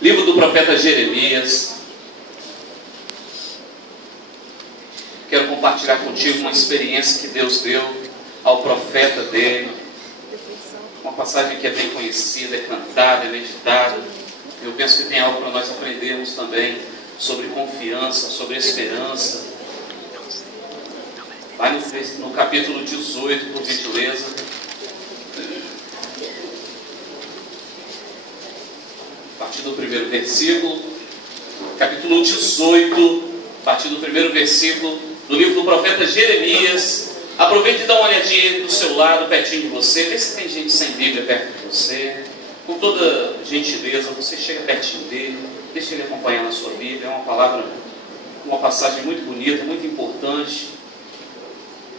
Livro do profeta Jeremias. Quero compartilhar contigo uma experiência que Deus deu ao profeta dele. Uma passagem que é bem conhecida, é cantada, é meditada. Eu penso que tem algo para nós aprendermos também sobre confiança, sobre esperança. Vai no capítulo 18, por gentileza. A partir do primeiro versículo. Capítulo 18, a partir do primeiro versículo do livro do profeta Jeremias. Aproveite e dá uma olhadinha aí do seu lado, pertinho de você. Vê se tem gente sem Bíblia perto de você. Com toda gentileza, você chega pertinho dele. Deixa ele acompanhar na sua Bíblia. É uma palavra, uma passagem muito bonita, muito importante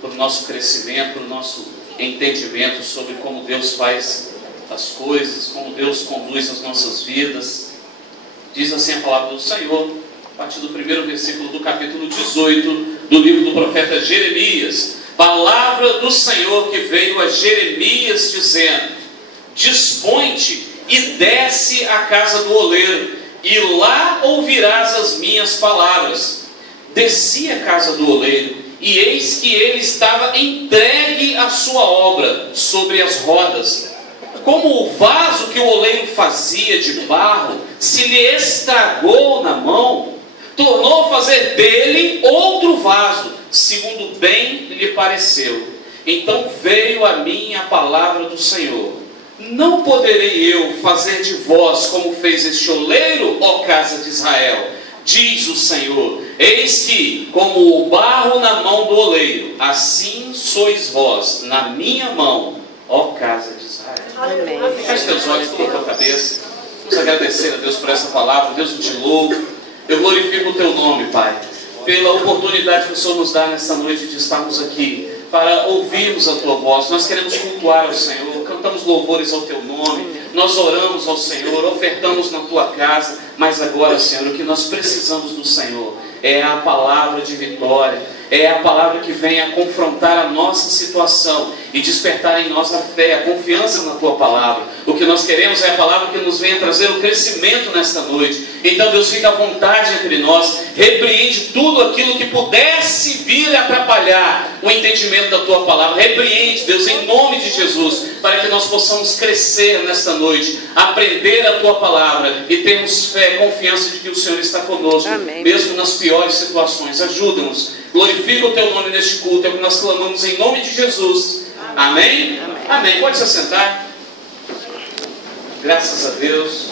para o nosso crescimento, para o nosso entendimento sobre como Deus faz as coisas, como Deus conduz as nossas vidas. Diz assim a palavra do Senhor, a partir do primeiro versículo do capítulo 18 do livro do profeta Jeremias. Palavra do Senhor que veio a Jeremias dizendo: dispõe-te e desce à casa do oleiro, e lá ouvirás as minhas palavras. Desci à casa do oleiro, e eis que ele estava entregue à sua obra sobre as rodas. Como o vaso que o oleiro fazia de barro se lhe estragou na mão, tornou a fazer dele outro vaso, segundo bem lhe pareceu. Então veio a mim a palavra do Senhor: não poderei eu fazer de vós como fez este oleiro, ó casa de Israel? Diz o Senhor: eis que, como o barro na mão do oleiro, assim sois vós na minha mão, ó casa de Israel. Amém. Feche teus olhos, toda a tua cabeça. Vamos agradecer a Deus por essa palavra. Deus, eu te louvo. Eu glorifico o teu nome, Pai, pela oportunidade que o Senhor nos dá nessa noite de estarmos aqui para ouvirmos a tua voz. Nós queremos cultuar ao Senhor, cantamos louvores ao teu nome, nós oramos ao Senhor, ofertamos na tua casa. Mas agora, Senhor, o que nós precisamos do Senhor é a palavra de vitória, é a palavra que vem a confrontar a nossa situação e despertar em nós a fé, a confiança na tua palavra. O que nós queremos é a palavra que nos venha trazer o crescimento nesta noite. Então, Deus, fica à vontade entre nós, repreende tudo aquilo que pudesse vir a atrapalhar o entendimento da tua palavra. Repreende, Deus, em nome de Jesus, para que nós possamos crescer nesta noite, aprender a tua palavra e termos fé, confiança de que o Senhor está conosco. Amém. Mesmo nas piores situações. Ajuda-nos, glorifica o teu nome neste culto, é o que nós clamamos em nome de Jesus. Amém? Amém. Amém. Pode se assentar. Graças a Deus.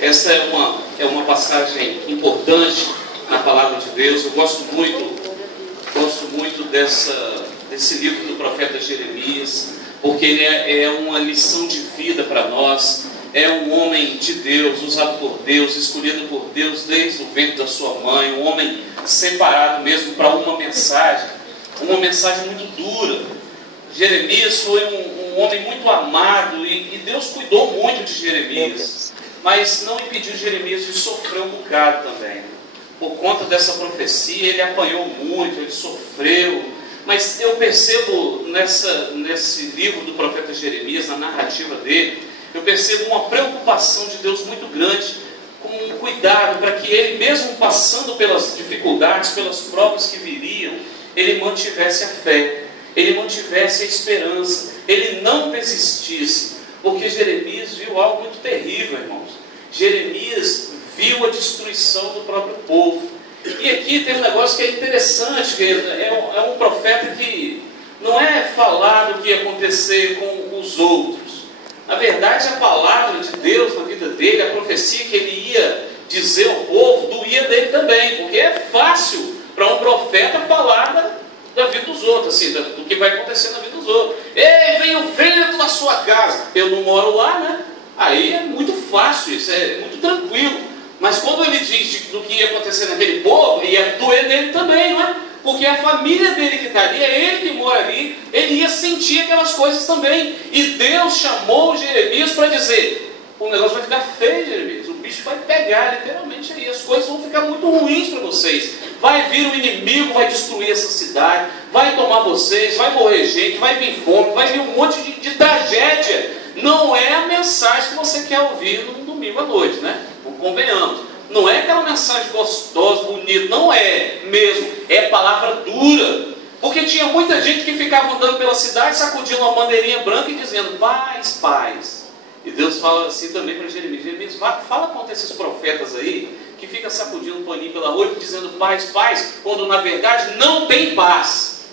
Essa é uma passagem importante na palavra de Deus. Eu gosto muito desse livro do profeta Jeremias, porque ele é uma lição de vida para nós. É um homem de Deus, usado por Deus, escolhido por Deus desde o ventre da sua mãe, um homem separado mesmo para uma mensagem muito dura. Jeremias foi um homem muito amado e Deus cuidou muito de Jeremias, mas não impediu Jeremias de sofrer um bocado também. Por conta dessa profecia, ele apanhou muito, ele sofreu. Mas eu percebo nesse livro do profeta Jeremias, na narrativa dele, eu percebo uma preocupação de Deus muito grande, com um cuidado para que ele, mesmo passando pelas dificuldades, pelas provas que viriam, ele mantivesse a fé, ele mantivesse a esperança, ele não desistisse, porque Jeremias viu algo muito terrível, irmãos. Jeremias viu a destruição do próprio povo. E aqui tem um negócio que é interessante, que é um profeta que não é falar do que ia acontecer com os outros. Na verdade, a palavra de Deus na vida dele, a profecia que ele ia dizer ao povo, doía dele também, porque é fácil para um profeta falar da vida dos outros, assim, do que vai acontecer na vida dos outros. Ei, vem o vento na sua casa. Eu não moro lá, né? Aí é muito fácil isso, é muito tranquilo. Mas quando ele diz do que ia acontecer naquele povo, ia doer nele também, não é? Porque a família dele que está ali, é ele que mora ali, ele ia sentir aquelas coisas também. E Deus chamou Jeremias para dizer: o negócio vai ficar feio, Jeremias, o bicho vai pegar literalmente aí, as coisas vão ficar muito ruins para vocês. Vai vir o inimigo, vai destruir essa cidade, vai tomar vocês, vai morrer gente, vai vir fome, vai vir um monte de tragédia não é a mensagem que você quer ouvir no domingo à noite, né? Convenhamos. Não é aquela mensagem gostosa, bonita, não é mesmo. É palavra dura. Porque tinha muita gente que ficava andando pela cidade, sacudindo uma bandeirinha branca e dizendo: paz, paz. E Deus fala assim também para Jeremias: Jeremias, fala contra esses profetas aí, que fica sacudindo um paninho pela rua e dizendo paz, paz, quando na verdade não tem paz.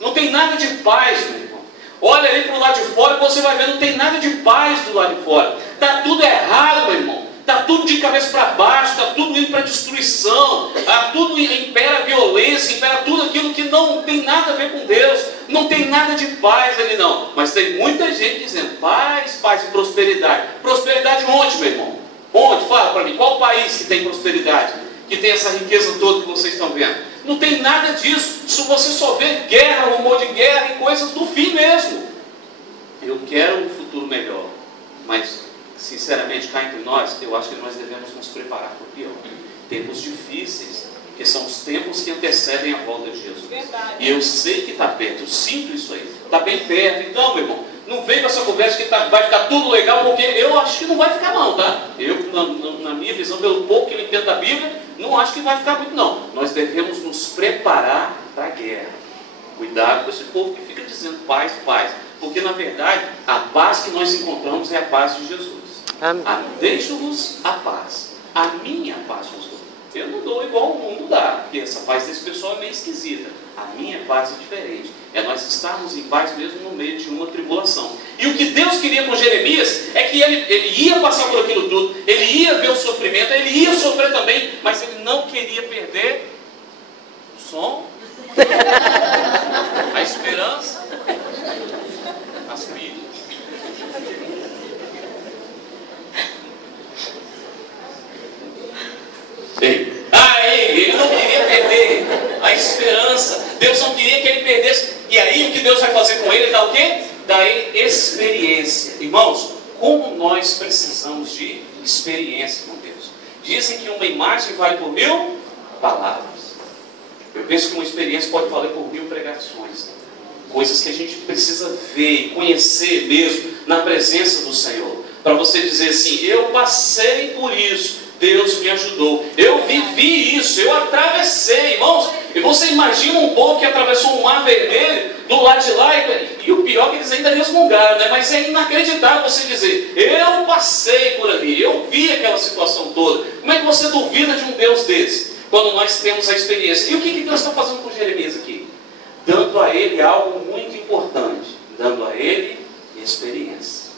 Não tem nada de paz, meu irmão. Olha ali para o lado de fora e você vai ver, não tem nada de paz do lado de fora. Está tudo errado, meu irmão. Está tudo de cabeça para baixo, está tudo indo para destruição, tudo impera a violência, impera tudo aquilo que não tem nada a ver com Deus, não tem nada de paz ali não. Mas tem muita gente dizendo paz, paz e prosperidade. Prosperidade onde, meu irmão? Onde? Fala para mim, qual país que tem prosperidade? Que tem essa riqueza toda que vocês estão vendo? Não tem nada disso. Se você só vê guerra, rumor de guerra e coisas do fim mesmo. Eu quero um futuro melhor, mas sinceramente, cá entre nós, eu acho que nós devemos nos preparar para o pior. Tempos difíceis, que são os tempos que antecedem a volta de Jesus. Verdade. E eu sei que está perto, eu sinto isso aí. Está bem perto. Então, meu irmão, não vem com essa conversa que vai ficar tudo legal, porque eu acho que não vai ficar não, tá? Eu, na minha visão, pelo pouco que eu entendo da Bíblia, não acho que vai ficar muito não. Nós devemos nos preparar para a guerra. Cuidado com esse povo que fica dizendo paz, paz. Porque, na verdade, a paz que nós encontramos é a paz de Jesus. Deixo-vos a paz, a minha paz vos dou. Eu não dou igual o mundo dá, porque essa paz desse pessoal é meio esquisita. A minha paz é diferente. É nós estarmos em paz mesmo no meio de uma tribulação. E o que Deus queria com Jeremias é que ele ia passar por aquilo tudo, ele ia ver o sofrimento, ele ia sofrer também, mas ele não queria perder o som, a esperança, as pilhas. Ele não queria perder a esperança. Deus não queria que ele perdesse. E aí o que Deus vai fazer com ele? Dá o quê? Dá ele experiência. Irmãos, como nós precisamos de experiência com Deus. Dizem que uma imagem vale por 1000 palavras. Eu penso que uma experiência pode valer por 1000 pregações. Coisas que a gente precisa ver e conhecer mesmo na presença do Senhor. Para você dizer assim: eu passei por isso, Deus me ajudou, eu vivi isso, eu atravessei, irmãos. E você imagina um povo que atravessou um mar vermelho do lado de lá, e o pior é que eles ainda resmungaram, né? Mas é inacreditável você dizer: eu passei por ali, eu vi aquela situação toda. Como é que você duvida de um Deus desse, quando nós temos a experiência? E o que Deus está fazendo com Jeremias aqui? Dando a ele algo muito importante, dando a ele experiência,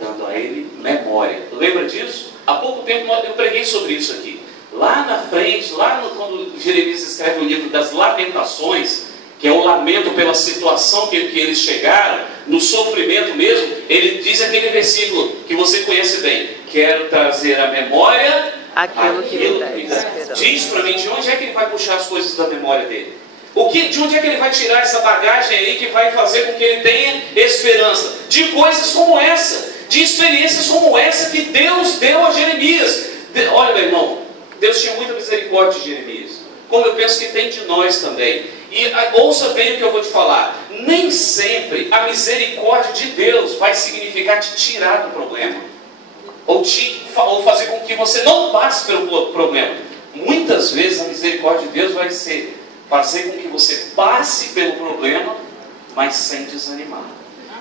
dando a ele memória. Lembra disso? Há pouco tempo eu preguei sobre isso aqui. Lá na frente, quando Jeremias escreve o livro das Lamentações, que é o lamento pela situação que eles chegaram, no sofrimento mesmo, ele diz aquele versículo que você conhece bem: quero trazer à memória aquilo que me dá. Diz para mim, de onde é que ele vai puxar as coisas da memória dele? De onde é que ele vai tirar essa bagagem aí que vai fazer com que ele tenha esperança? De coisas como essa, de experiências como essa que Deus deu a Jeremias. Olha, meu irmão, Deus tinha muita misericórdia de Jeremias, como eu penso que tem de nós também. E ouça bem o que eu vou te falar: nem sempre a misericórdia de Deus vai significar te tirar do problema, ou fazer com que você não passe pelo problema. Muitas vezes a misericórdia de Deus vai fazer com que você passe pelo problema, mas sem desanimar.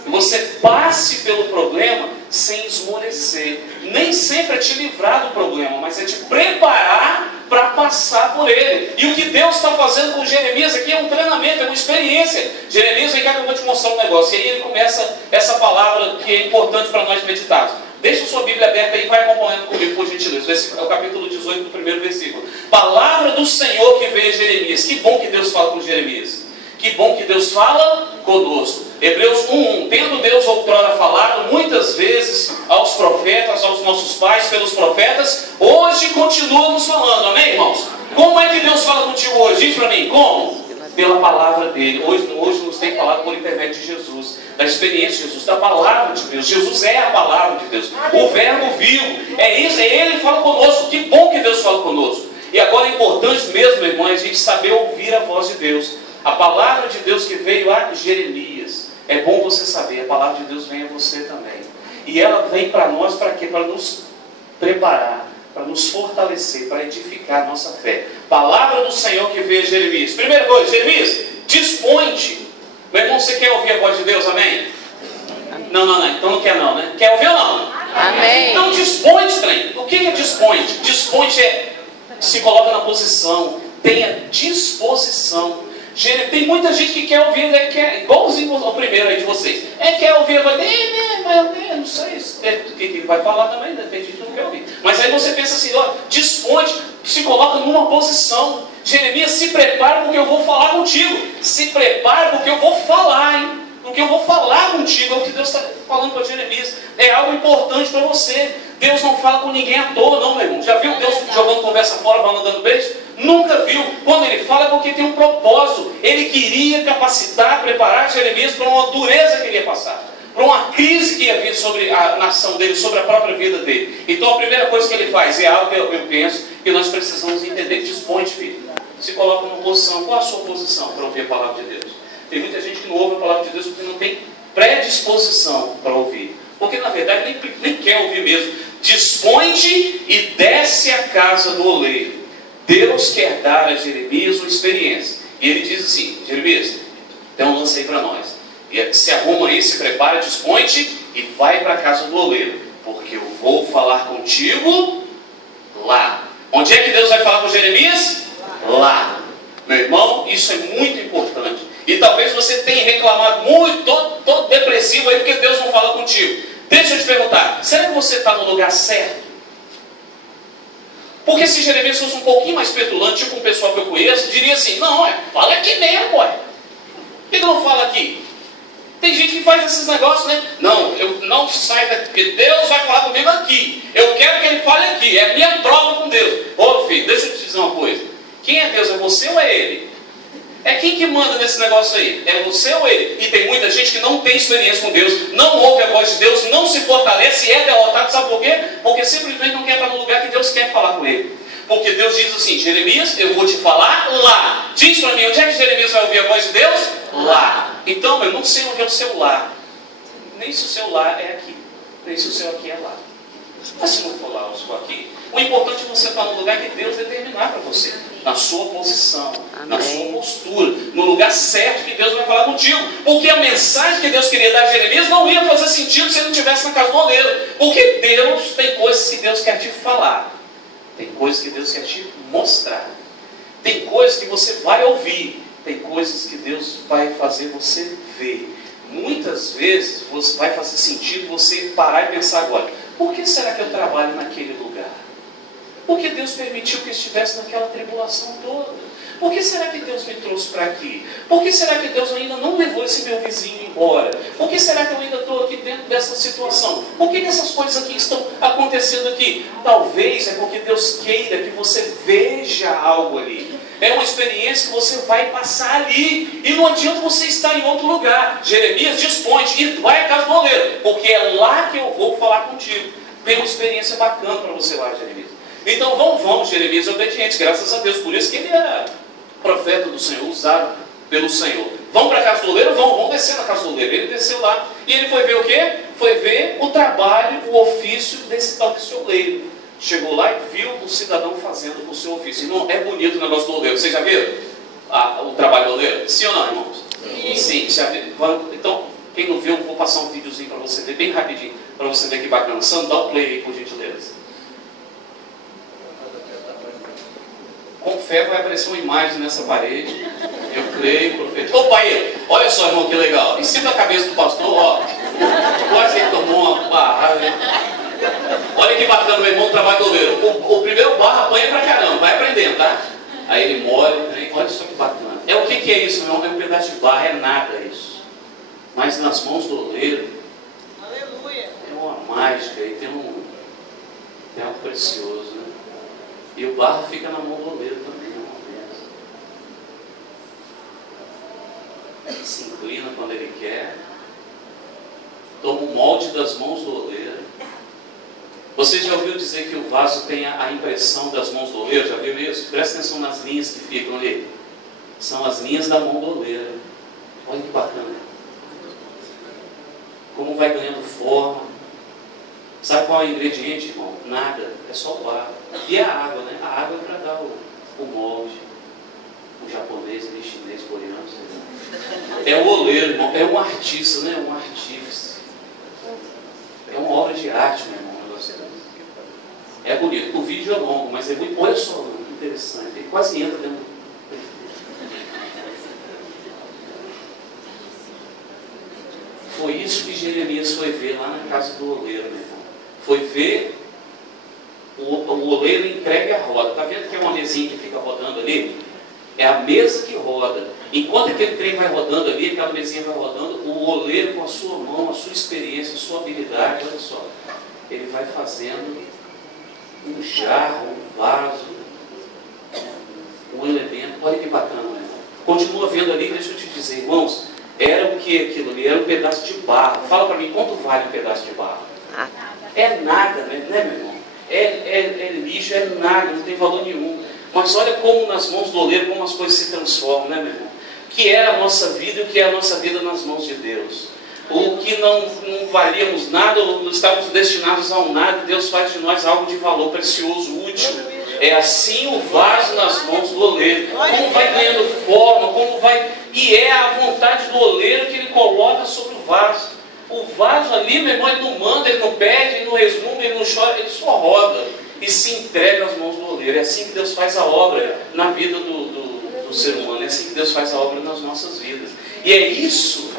Você passe pelo problema sem esmorecer. Nem sempre é te livrar do problema, mas é te preparar para passar por ele. E o que Deus está fazendo com Jeremias aqui é um treinamento, é uma experiência. Jeremias, vem cá que eu vou te mostrar um negócio. E aí ele começa essa palavra que é importante para nós meditarmos. Deixa a sua Bíblia aberta aí e vai acompanhando comigo, por gentileza. É o capítulo 18 do primeiro versículo. Palavra do Senhor que veio a Jeremias. Que bom que Deus fala com Jeremias. Que bom que Deus fala conosco. Hebreus 1:1. Tendo Deus outrora falado muitas vezes aos profetas, aos nossos pais, pelos profetas, hoje continua nos falando. Amém, irmãos? Como é que Deus fala contigo hoje? Diz para mim, como? Pela palavra dele. Hoje nos tem falado por intermédio de Jesus, da experiência de Jesus, da palavra de Deus. Jesus é a palavra de Deus, o verbo vivo. É isso, é ele que fala conosco. Que bom que Deus fala conosco. E agora é importante mesmo, meu irmão, a gente saber ouvir a voz de Deus. A palavra de Deus que veio a Jeremias, é bom você saber, a palavra de Deus vem a você também. E ela vem para nós para quê? Para nos preparar, para nos fortalecer, para edificar a nossa fé. Palavra do Senhor que veio a Jeremias. Primeira coisa, Jeremias, dispõe-te. Meu irmão, você quer ouvir a voz de Deus? Amém? Não. Então não quer não, né? Quer ouvir ou não? Amém. Então dispõe-te, trem. O que é dispõe-te? Dispõe-te é se coloca na posição. Tenha disposição. Tem muita gente que quer ouvir, né, quer, igualzinho o primeiro aí de vocês. Quer ouvir, vai ter, não sei o que ele vai falar também, né? Tem gente que não quer ouvir. Mas aí você pensa assim, ó, dispõe, se coloca numa posição. Jeremias, se prepara porque eu vou falar contigo. Se prepara porque eu vou falar, hein? Porque eu vou falar contigo, é o que Deus está falando para Jeremias. É algo importante para você. Deus não fala com ninguém à toa, não, meu irmão. Já viu Deus jogando conversa fora, mandando beijo? Nunca viu. Quando ele fala é porque tem um propósito. Ele queria capacitar, preparar Jeremias para uma dureza que ele ia passar, para uma crise que ia vir sobre a nação dele, sobre a própria vida dele. Então a primeira coisa que ele faz é algo que eu penso que nós precisamos entender. Dispõe, filho. Se coloca numa posição. Qual a sua posição para ouvir a palavra de Deus? Tem muita gente que não ouve a palavra de Deus porque não tem predisposição para ouvir. Porque na verdade nem quer ouvir mesmo. Dispõe-te e desce à casa do oleiro. Deus quer dar a Jeremias uma experiência. E ele diz assim, Jeremias, tem um lance aí para nós. E se arruma aí, se prepara, dispõe-te e vai para a casa do oleiro. Porque eu vou falar contigo lá. Onde é que Deus vai falar com Jeremias? Lá. Meu irmão, isso é muito importante. E talvez você tenha reclamado muito, todo depressivo aí, porque Deus não fala contigo. Deixa eu te perguntar, será que você está no lugar certo? Porque se Jeremias fosse um pouquinho mais petulante, tipo um pessoal que eu conheço, diria assim, não, fala aqui mesmo, ué. Por que não fala aqui? Tem gente que faz esses negócios, né? Não, eu não saio daqui, porque Deus vai falar comigo aqui. Eu quero que Ele fale aqui, é minha prova com Deus. Ô filho, deixa eu te dizer uma coisa. Quem é Deus? É você ou é Ele? É quem que manda nesse negócio aí? É você ou ele? E tem muita gente que não tem experiência com Deus, não ouve a voz de Deus, não se fortalece e é derrotado. Sabe por quê? Porque simplesmente não quer estar no lugar que Deus quer falar com ele. Porque Deus diz assim, Jeremias, eu vou te falar lá. Diz para mim, onde é que Jeremias vai ouvir a voz de Deus? Lá. Então, eu não sei onde é o seu lar. Nem se o seu lar é aqui, nem se o seu aqui é lá. Mas se não for lá, eu estou aqui. O importante é você estar no lugar que Deus determinar para você. Na sua posição, na sua postura, no lugar certo que Deus vai falar contigo. Porque a mensagem que Deus queria dar a Jeremias não ia fazer sentido se ele não estivesse na casa do oleiro. Porque Deus, tem coisas que Deus quer te falar. Tem coisas que Deus quer te mostrar. Tem coisas que você vai ouvir. Tem coisas que Deus vai fazer você ver. Muitas vezes vai fazer sentido você parar e pensar agora, por que será que eu trabalho naquele lugar? Por que Deus permitiu que eu estivesse naquela tribulação toda? Por que será que Deus me trouxe para aqui? Por que será que Deus ainda não levou esse meu vizinho embora? Por que será que eu ainda estou aqui dentro dessa situação? Por que essas coisas aqui estão acontecendo aqui? Talvez é porque Deus queira que você veja algo ali. É uma experiência que você vai passar ali. E não adianta você estar em outro lugar. Jeremias, dispõe-te e vai à casa do oleiro, porque é lá que eu vou falar contigo. Tem uma experiência bacana para você lá, Jeremias. Então vamos, Jeremias é obediente, graças a Deus. Por isso que ele era profeta do Senhor, usado pelo Senhor. Vão para a casa do oleiro? Vão descer na casa do oleiro. Ele desceu lá. E ele foi ver o quê? Foi ver o trabalho, o ofício desse tal desse oleiro. Chegou lá e viu o cidadão fazendo o seu ofício. Não é bonito o negócio do oleiro. Vocês já viram o trabalho do oleiro? Sim ou não, irmãos? Sim. Já viram? Então, quem não viu, eu vou passar um videozinho para você ver, bem rapidinho, para você ver que bacana. Sandro, dá o play aí, por gentileza. Com fé vai aparecer uma imagem nessa parede. Eu creio, profeta. Opa, aí, olha só, irmão, que legal. Em cima da cabeça do pastor, ó. Quase ele tomou uma barrada. Olha que bacana, meu irmão, o trabalho do oleiro. O primeiro barro apanha pra caramba, vai aprendendo, tá? Aí ele molha, olha só que bacana. É o que é isso, meu irmão? É um pedaço de barro, é nada isso. Mas nas mãos do oleiro, aleluia, tem uma mágica aí, tem algo precioso, né? E o barro fica na mão do oleiro também, é uma benção. Ele se inclina quando ele quer, toma o molde das mãos do oleiro. Você já ouviu dizer que o vaso tem a impressão das mãos do oleiro? Já viu isso? Presta atenção nas linhas que ficam ali. São as linhas da mão do oleiro. Olha que bacana. Como vai ganhando forma, Sabe qual é o ingrediente, irmão? Nada, é só o ar. E a água, né? A água é para dar o molde. O japonês, o chinês, o coreano. É o oleiro, irmão. É um artista, né? Um artífice. É uma obra de arte, meu irmão. É bonito. O vídeo é longo, mas é muito. Olha só, que interessante. Ele quase entra dentro. Foi isso que Jeremias foi ver lá na casa do oleiro, meu irmão. Foi ver o oleiro entregue a roda. Está vendo que é uma mesinha que fica rodando ali? É a mesa que roda. Enquanto aquele trem vai rodando ali, aquela mesinha vai rodando, o oleiro com a sua mão, a sua experiência, a sua habilidade, olha só, ele vai fazendo um jarro, um vaso, um elemento. Olha que bacana, meu irmão. Continua vendo ali, deixa eu te dizer, irmãos, era o que aquilo ali? Era um pedaço de barro. Fala para mim, quanto vale um pedaço de barro? É nada, né, meu irmão? É lixo, é nada, não tem valor nenhum. Mas olha como nas mãos do oleiro, como as coisas se transformam, né, meu irmão? Que era a nossa vida e o que é a nossa vida nas mãos de Deus. O que não valíamos nada, ou estávamos destinados a um nada, Deus faz de nós algo de valor precioso, útil. É assim o vaso nas mãos do oleiro. Como vai ganhando forma, como vai... E é a vontade do oleiro que ele coloca sobre o vaso. O vaso ali, meu irmão, ele não manda, ele não pede, ele não resmunga, ele não chora, ele só roda e se entrega às mãos do oleiro. É assim que Deus faz a obra na vida do ser humano. É assim que Deus faz a obra nas nossas vidas. E é isso,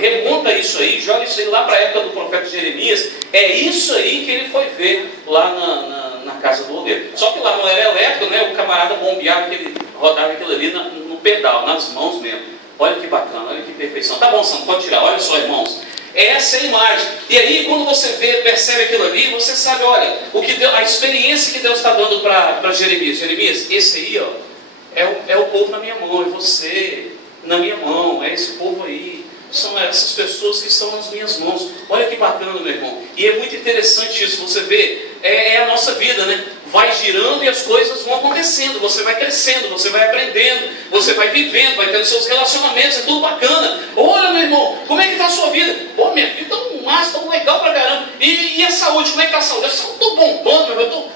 remonta isso aí, joga isso aí lá para a época do profeta Jeremias. É isso aí que ele foi ver lá na casa do oleiro. Só que lá não era elétrico, né? O camarada bombeava, rodava aquilo ali no pedal, nas mãos mesmo. Olha que bacana, olha que perfeição. Tá bom, Santo, pode tirar. Olha só, irmãos. Essa é a imagem. E aí, quando você percebe aquilo ali, você sabe, olha, a experiência que Deus está dando para Jeremias. Jeremias, esse aí, ó, é o povo na minha mão, é você na minha mão, é esse povo aí. São essas pessoas que estão nas minhas mãos. Olha que bacana, meu irmão. E é muito interessante isso, você vê, é a nossa vida, né? Vai girando e as coisas vão acontecendo, você vai crescendo, você vai aprendendo, você vai vivendo, vai tendo seus relacionamentos, é tudo bacana. Olha, meu irmão, como é que está a sua vida? Pô, minha vida está um massa, está legal pra caramba. E a saúde, como é que está a saúde? A saúde estou bombando, meu irmão, eu estou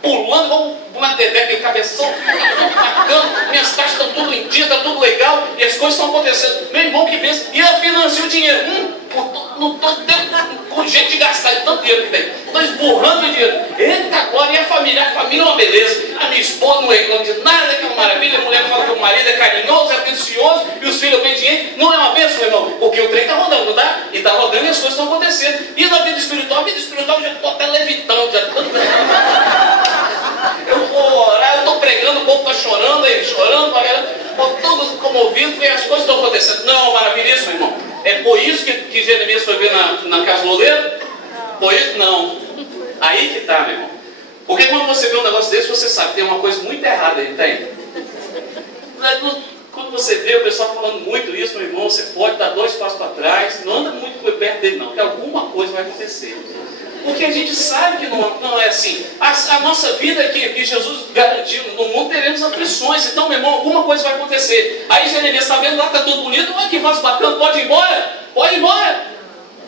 pulando igual uma dedé, aquele cabeção, tudo bacana, minhas taxas estão tudo em dia, está tudo legal, e as coisas estão acontecendo. Meu irmão, que pensa, e a finança e o dinheiro? Não estou com jeito de gastar de tanto dinheiro que tem. Estou esburrando o dinheiro. Eita glória, e a família é uma beleza. A minha esposa não reclama de nada, que é uma maravilha. A mulher fala que o marido é carinhoso, é atencioso, e os filhos obedientes. Não é uma bênção, meu irmão, porque o trem está rodando, não tá? E está rodando e as coisas estão acontecendo. E na vida espiritual já estou até levitando, já estou... Eu vou orar, eu estou pregando, o povo está chorando, aí chorando, estou todo comovido, e as coisas estão acontecendo. Não, maravilha isso, meu irmão. É por isso que Jeremias foi ver na casa do oleiro? Por isso? Não. Aí que está, meu irmão. Porque quando você vê um negócio desse, você sabe que tem uma coisa muito errada aí, tem? Quando você vê o pessoal falando muito isso, meu irmão, você pode dar 2 passos para trás, não anda muito perto dele não, que alguma coisa vai acontecer. Porque a gente sabe que não é assim. A nossa vida que Jesus garantiu, no mundo teremos aflições. Então, meu irmão, alguma coisa vai acontecer. Aí Jeremias está vendo lá, está tudo bonito. Olha que vaso bacana, pode ir embora? Pode ir embora?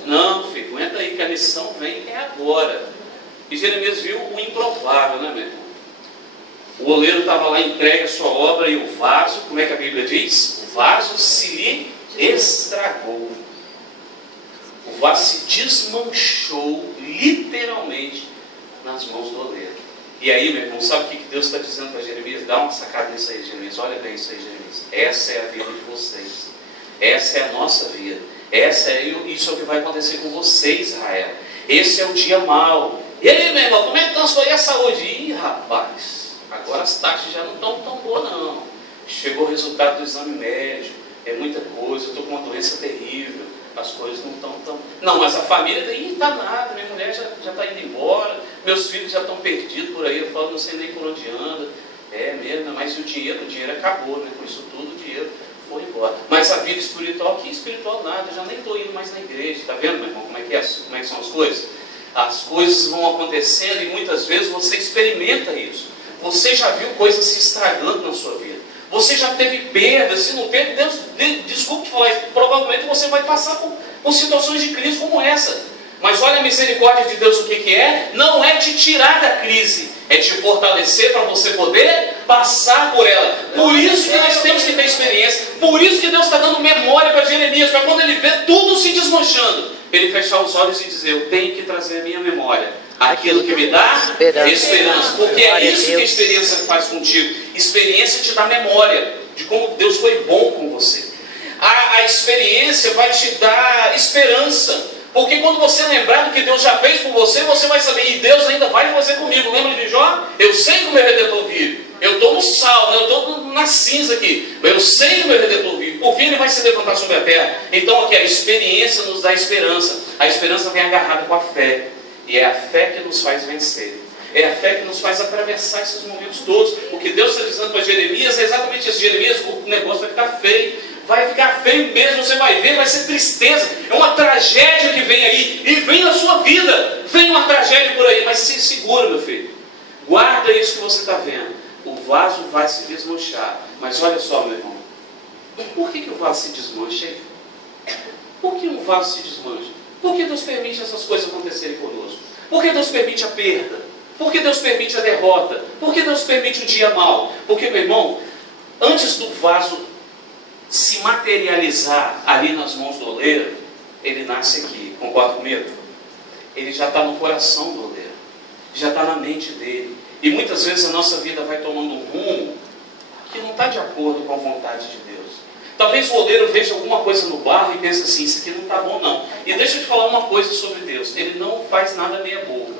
Não, filho, aguenta aí que a missão vem agora. E Jeremias viu o improvável, né, meu irmão? O oleiro estava lá, entregue a sua obra e o vaso, como é que a Bíblia diz? O vaso se lhe estragou. O vaso se desmanchou literalmente nas mãos do oleiro. E aí, meu irmão, sabe o que Deus está dizendo para Jeremias? Dá uma sacada nisso aí, Jeremias. Olha bem isso aí, Jeremias. Essa é a vida de vocês. Essa é a nossa vida. Isso é o que vai acontecer com você, Israel. Esse é o dia mau. E aí, meu irmão, como é que transformou a saúde? Ih, rapaz, agora as taxas já não estão tão boas, não. Chegou o resultado do exame médico. É muita coisa, eu estou com uma doença terrível. As coisas não estão tão... Não, mas a família daí está nada, minha mulher já está indo embora, meus filhos já estão perdidos por aí, eu falo, não sei nem por onde anda. É mesmo, mas o dinheiro acabou, né? Com isso tudo o dinheiro foi embora. Mas a vida espiritual, que espiritual nada, eu já nem estou indo mais na igreja, está vendo, meu irmão, como é que são as coisas? As coisas vão acontecendo e muitas vezes você experimenta isso. Você já viu coisas se estragando na sua vida. Você já teve perda, se não teve, desculpe falar isso, provavelmente você vai passar por situações de crise como essa. Mas olha a misericórdia de Deus, o que é? Não é te tirar da crise, é te fortalecer para você poder passar por ela. Por isso que nós temos que ter experiência. Por isso que Deus está dando memória para Jeremias, para quando ele vê tudo se desmanchando, ele fechar os olhos e dizer: eu tenho que trazer a minha memória aquilo que me dá esperança. Porque é isso que a experiência faz contigo. Experiência te dá memória de como Deus foi bom com você. A experiência vai te dar esperança. Porque quando você lembrar do que Deus já fez por você, você vai saber: e Deus ainda vai fazer comigo. Lembra de Jó? Eu sei que o meu Redentor vive. Eu estou no sal, eu estou na cinza aqui. Eu sei que o meu Redentor vive. Por fim ele vai se levantar sobre a terra. Então aqui a experiência nos dá esperança. A esperança vem agarrada com a fé. E é a fé que nos faz vencer. É a fé que nos faz atravessar esses momentos todos. O que Deus está dizendo para Jeremias é exatamente isso. Jeremias, o negócio vai ficar feio. Vai ficar feio mesmo, você vai ver, vai ser tristeza. É uma tragédia que vem aí. E vem na sua vida. Vem uma tragédia por aí. Mas se segura, meu filho. Guarda isso que você está vendo. O vaso vai se desmanchar. Mas olha só, meu irmão. Por que o vaso se desmancha? Por que um vaso se desmancha? Por que Deus permite essas coisas acontecerem conosco? Por que Deus permite a perda? Por que Deus permite a derrota? Por que Deus permite o dia mau? Porque, meu irmão, antes do vaso se materializar ali nas mãos do oleiro, ele nasce aqui. Concorda comigo? Ele já está no coração do oleiro. Já está na mente dele. E muitas vezes a nossa vida vai tomando um rumo que não está de acordo com a vontade de Deus. Talvez o oleiro veja alguma coisa no barro e pense assim: isso aqui não está bom não. E deixa eu te falar uma coisa sobre Deus. Ele não faz nada meia boca.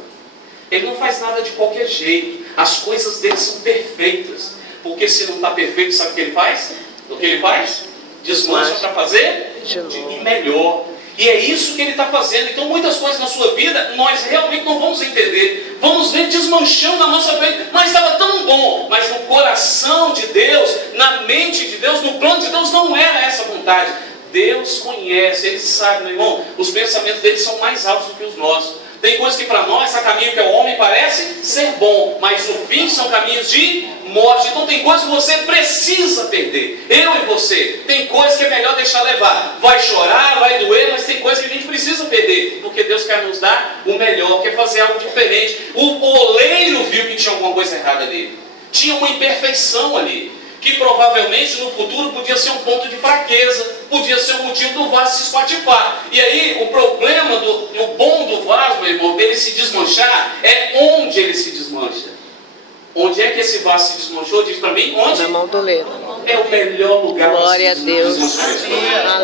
Ele não faz nada de qualquer jeito. As coisas dele são perfeitas. Porque se não está perfeito, sabe o que ele faz? O que ele faz? Desmancha para fazer e melhor. E é isso que ele está fazendo. Então muitas coisas na sua vida nós realmente não vamos entender. Vamos ver desmanchando na nossa frente. Mas estava tão bom. Mas no coração de Deus, na mente de Deus, no plano de Deus, não era essa vontade. Deus conhece, Ele sabe, meu irmão. Os pensamentos dele são mais altos do que os nossos. Tem coisas que para nós, esse caminho que é o homem parece ser bom, mas no fim são caminhos de morte. Então tem coisas que você precisa perder. Eu e você. Tem coisas que é melhor deixar levar. Vai chorar, vai doer, mas tem coisas que a gente precisa perder. Porque Deus quer nos dar o melhor, quer fazer algo diferente. O oleiro viu que tinha alguma coisa errada ali. Tinha uma imperfeição ali. Que provavelmente no futuro podia ser um ponto de fraqueza, podia ser um motivo do vaso se espatifar. E aí o problema do bom do vaso, meu irmão, dele se desmanchar, é onde ele se desmancha. Onde é que esse vaso se desmanchou? Diz para mim, onde? Na mão do oleiro. É o melhor lugar para se desmanchar.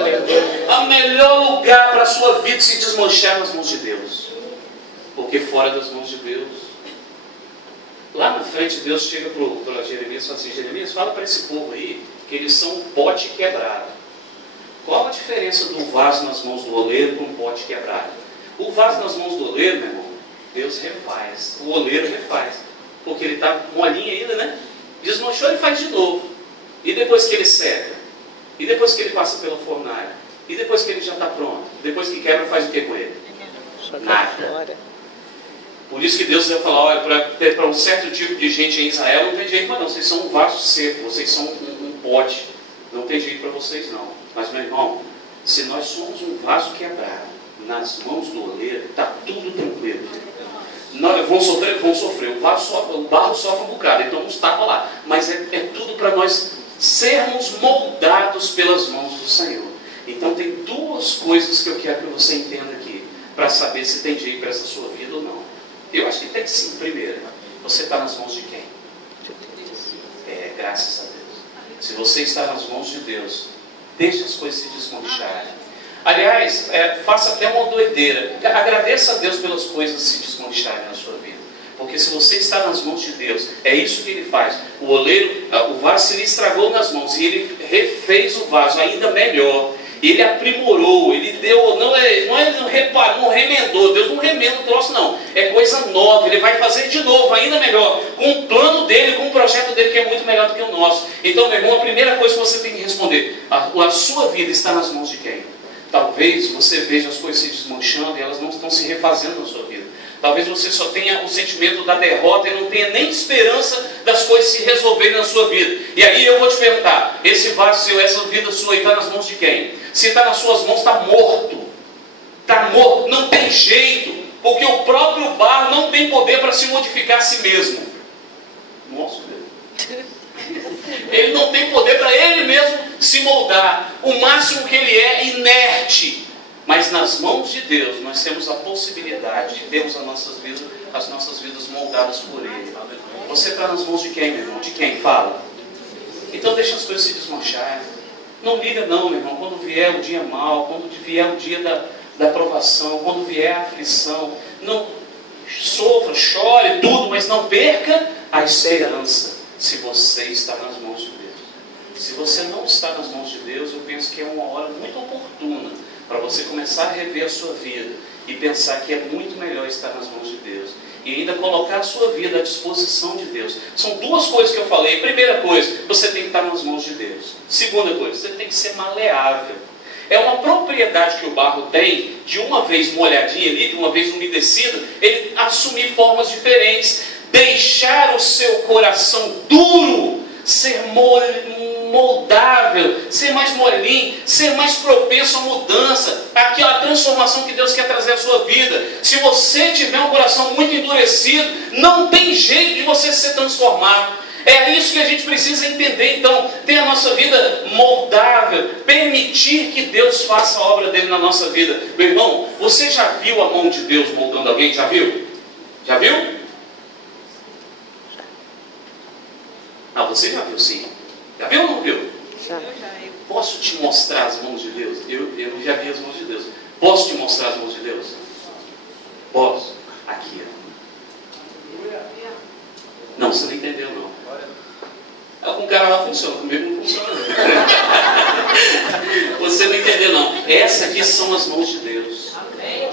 O melhor lugar para a sua vida se desmanchar nas mãos de Deus. Porque fora das mãos de Deus, lá na frente, Deus chega para Jeremias e fala assim: Jeremias, fala para esse povo aí que eles são um pote quebrado. Qual a diferença do vaso nas mãos do oleiro para um pote quebrado? O vaso nas mãos do oleiro, meu irmão, Deus refaz. O oleiro refaz. Porque ele está molinho ainda, né? Desmanchou, ele faz de novo. E depois que ele seca? E depois que ele passa pela fornalha? E depois que ele já está pronto? Depois que quebra, faz o que com ele? Nada. Por isso que Deus vai falar: olha, para um certo tipo de gente em Israel não tem jeito, mas não, vocês são um vaso seco, vocês são um pote, não tem jeito para vocês não. Mas, meu irmão, se nós somos um vaso quebrado nas mãos do oleiro, está tudo tranquilo. Vão sofrer, o barro sofre um bocado, então uns tapas lá. Mas é tudo para nós sermos moldados pelas mãos do Senhor. Então tem duas coisas que eu quero que você entenda aqui, para saber se tem jeito para essa sua vida ou não. Eu acho que tem sim. Primeiro, você está nas mãos de quem? Graças a Deus. Se você está nas mãos de Deus, deixe as coisas se desmancharem. Aliás, faça até uma doideira. Agradeça a Deus pelas coisas se desmancharem na sua vida. Porque se você está nas mãos de Deus, é isso que Ele faz. O oleiro, o vaso se lhe estragou nas mãos e Ele refez o vaso ainda melhor. Ele aprimorou, ele deu, não remendou, Deus não remenda o troço não, é coisa nova, ele vai fazer de novo, ainda melhor, com o plano dele, com o projeto dele que é muito melhor do que o nosso. Então, meu irmão, a primeira coisa que você tem que responder: a sua vida está nas mãos de quem? Talvez você veja as coisas se desmanchando e elas não estão se refazendo na sua vida. Talvez você só tenha o sentimento da derrota e não tenha nem esperança das coisas se resolverem na sua vida. E aí eu vou te perguntar: esse vaso seu, essa vida sua está nas mãos de quem? Se está nas suas mãos, está morto. Está amor, não tem jeito, porque o próprio barro não tem poder para se modificar a si mesmo. Nossa, ele não tem poder para ele mesmo se moldar. O máximo que ele é inerte. Mas nas mãos de Deus nós temos a possibilidade de termos as nossas vidas moldadas por Ele. Você está nas mãos de quem, meu irmão? De quem? Fala. Então deixa as coisas se desmancharem. Não liga não, meu irmão. Quando vier o dia mau, quando vier o dia da provação, quando vier a aflição, não sofra, chore, tudo, mas não perca a esperança. Se você está nas mãos de Deus. Se você não está nas mãos de Deus, eu penso que é uma hora muito oportuna para você começar a rever a sua vida e pensar que é muito melhor estar nas mãos de Deus. E ainda colocar a sua vida à disposição de Deus. São duas coisas que eu falei. Primeira coisa, você tem que estar nas mãos de Deus. Segunda coisa, você tem que ser maleável. É uma propriedade que o barro tem, de uma vez molhadinho ali, de uma vez umedecido, ele assumir formas diferentes. Deixar o seu coração duro, ser moldável, ser mais molinho, ser mais propenso à mudança, àquela transformação que Deus quer trazer à sua vida. Se você tiver um coração muito endurecido, não tem jeito de você ser transformado. É isso que a gente precisa entender. Então, ter a nossa vida moldável, permitir que Deus faça a obra dele na nossa vida. Meu irmão, você já viu a mão de Deus moldando alguém? Já viu? Já viu? Ah, você já viu sim. Já viu ou não viu? Já. Posso te mostrar as mãos de Deus? Eu já vi as mãos de Deus. Posso te mostrar as mãos de Deus? Posso. Aqui, ó. Não, você não entendeu não. Com o cara lá funciona, comigo não funciona não. Você não entendeu não. Essas aqui são as mãos de Deus.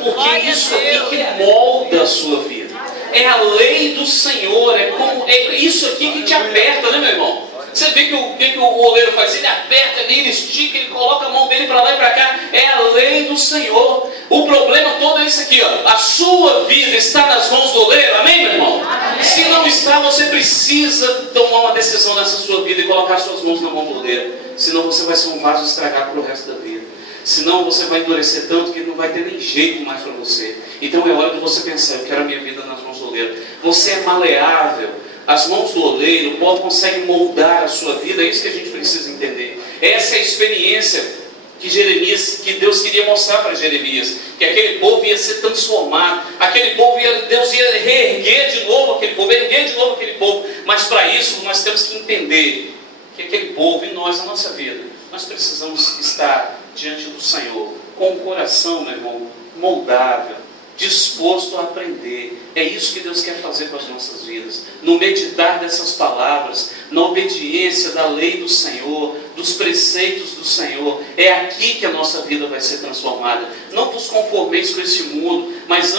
Porque isso aqui que molda a sua vida. É a lei do Senhor. É isso aqui que te aperta, né, meu irmão? Você vê que o oleiro faz? Ele aperta ali, ele estica, ele coloca a mão dele para lá e para cá. É a lei do Senhor. O problema todo é isso aqui, ó. A sua vida está nas mãos do oleiro, amém, meu irmão? Amém. Se não está, você precisa tomar uma decisão nessa sua vida e colocar suas mãos na mão do oleiro. Senão você vai ser um vaso estragado para o resto da vida. Senão você vai endurecer tanto que não vai ter nem jeito mais para você. Então é hora de você pensar, eu quero a minha vida nas mãos do oleiro. Você é maleável. As mãos do oleiro conseguem moldar a sua vida. É isso que a gente precisa entender. Essa é a experiência que Deus queria mostrar para Jeremias. Que aquele povo ia ser transformado. Aquele povo Deus ia reerguer de novo aquele povo. Erguer de novo aquele povo. Mas para isso nós temos que entender que aquele povo e nós, a nossa vida, nós precisamos estar diante do Senhor com o coração, meu irmão, moldável, disposto a aprender. É isso que Deus quer fazer com as nossas vidas. No meditar dessas palavras, na obediência da lei do Senhor, dos preceitos do Senhor, é aqui que a nossa vida vai ser transformada. Não vos conformeis com esse mundo, mas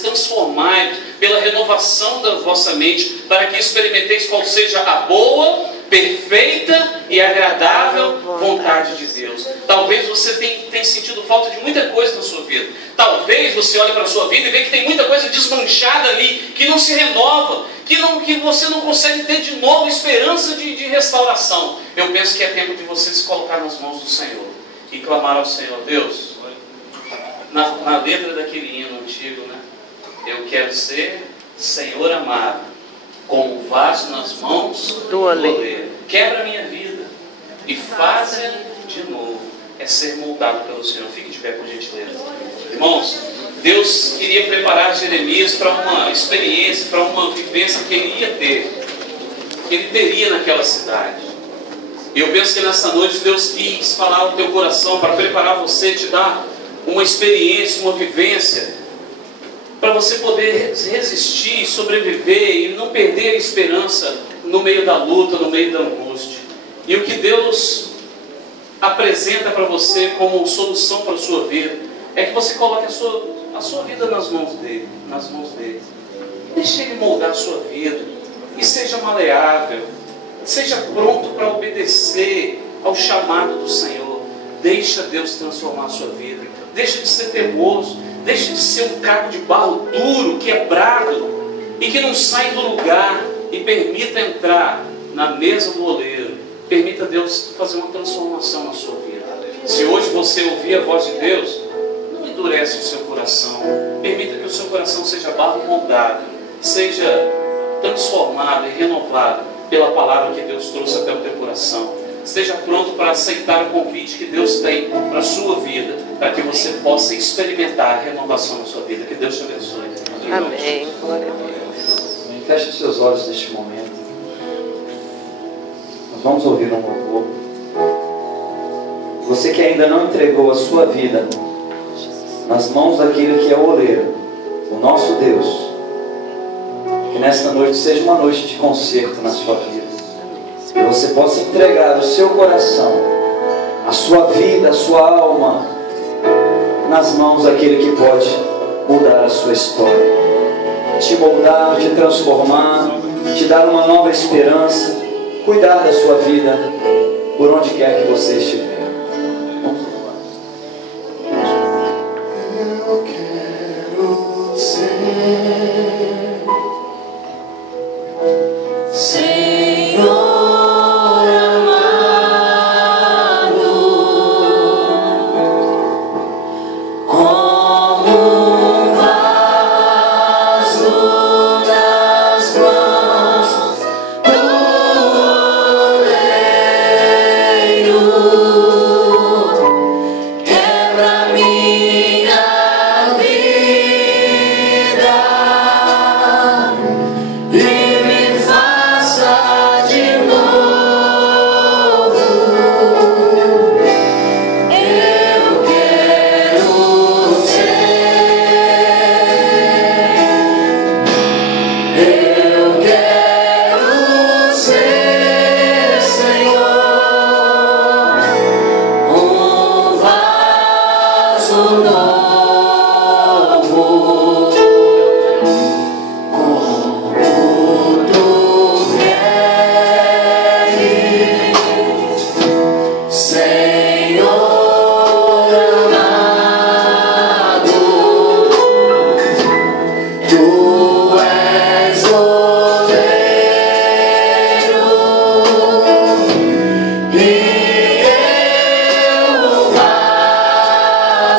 transformai-vos pela renovação da vossa mente, para que experimenteis qual seja a boa, perfeita e agradável vontade de Deus. Talvez você tenha sentido falta de muita coisa na sua vida. Talvez você olhe para a sua vida e veja que tem muita coisa desmanchada ali, que não se renova, que você não consegue ter de novo esperança de restauração. Eu penso que é tempo de você se colocar nas mãos do Senhor e clamar ao Senhor. Deus, na letra daquele hino antigo, né? Eu quero ser Senhor amado, como um vaso nas mãos do oleiro. Quebra a minha vida e faz-a de novo. É ser moldado pelo Senhor. Fique de pé, por gentileza. Irmãos, Deus queria preparar Jeremias para uma experiência, para uma vivência que ele ia ter, que ele teria naquela cidade. E eu penso que nessa noite Deus quis falar ao teu coração para preparar você, te dar uma experiência, uma vivência, para você poder resistir, sobreviver e não perder a esperança no meio da luta, no meio da angústia. E o que Deus apresenta para você como solução para a sua vida é que você coloque a sua vida nas mãos dele. Deixe ele moldar a sua vida e seja maleável, seja pronto para obedecer ao chamado do Senhor. Deixa Deus transformar a sua vida. Deixa de ser teimoso. Deixa de ser um caco de barro duro, quebrado e que não sai do lugar. E permita entrar na mesa do oleiro. Permita Deus fazer uma transformação na sua vida. Se hoje você ouvir a voz de Deus, endurece o seu coração. Permita que o seu coração seja barro moldado, seja transformado e renovado pela palavra que Deus trouxe até o teu coração. Esteja pronto para aceitar o convite que Deus tem para a sua vida, para que você possa experimentar a renovação na sua vida. Que Deus te abençoe. Amém. Glória a Deus. Feche os seus olhos neste momento. Nós vamos ouvir um louvor. Você que ainda não entregou a sua vida nas mãos daquele que é o oleiro, o nosso Deus, que nesta noite seja uma noite de conserto na sua vida. Que você possa entregar o seu coração, a sua vida, a sua alma nas mãos daquele que pode mudar a sua história, te moldar, te transformar, te dar uma nova esperança, cuidar da sua vida por onde quer que você estiver. Eu quero ser Senhor.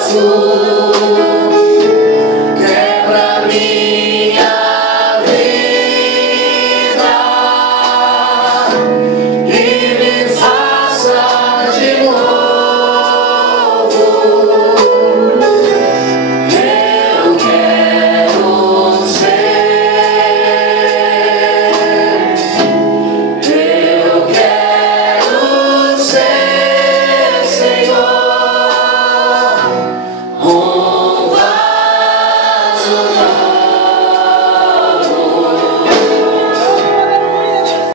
Jesus.